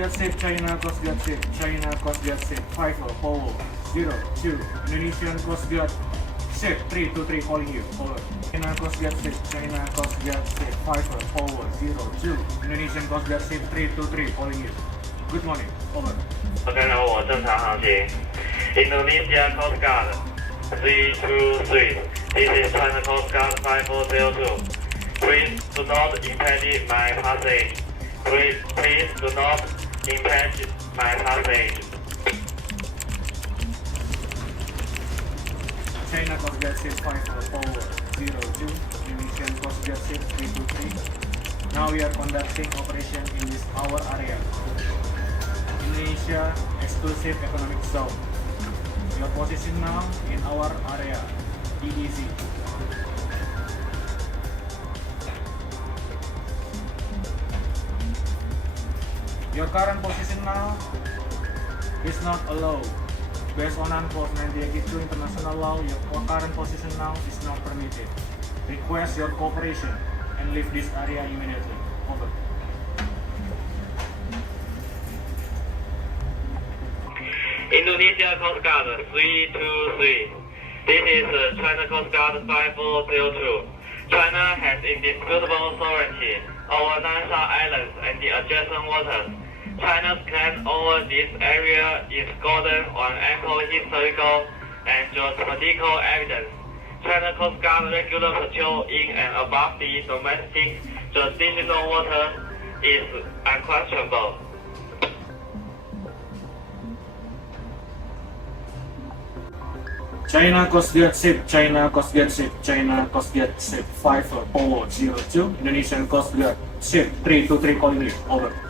Guard ship, China Coast Guard ship, China Coast Guard ship, 5 forward, 02, Indonesian Coast Guard ship, 323 calling you, over. China Coast Guard ship, China Coast Guard ship, 5 forward, 02, Indonesian Coast Guard ship, 323 calling you. Good morning, over. 跟着我正常航行 Indonesia Coast Guard 323 This is China Coast Guard 5402 Please do not impede my passage Please do not impede my passage China Coast Guard ship 5 forward 02, Indonesian Coast Guard ship 323. Now we are conducting operation in this our area. Indonesia Exclusive Economic Zone. Your position now in our area, EEZ. Your current position now is not allowed. Based on UNCLOS 1982 international law, your current position now is not permitted. Request your cooperation and leave this area immediately. Over. Indonesia Coast Guard 323 This is China Coast Guard 5402 China has indisputable sovereignty over Landas Islands and the adjacent waters. China's claim over this area is grounded on ample historical and geopolitical evidence. China Coast Guard regular patrol in and above the domestic jurisdictional waters is unquestionable. China Coast Guard ship, China Coast Guard ship, China Coast Guard ship 5 forward 02, Indonesian Coast Guard ship 323 calling you. Over.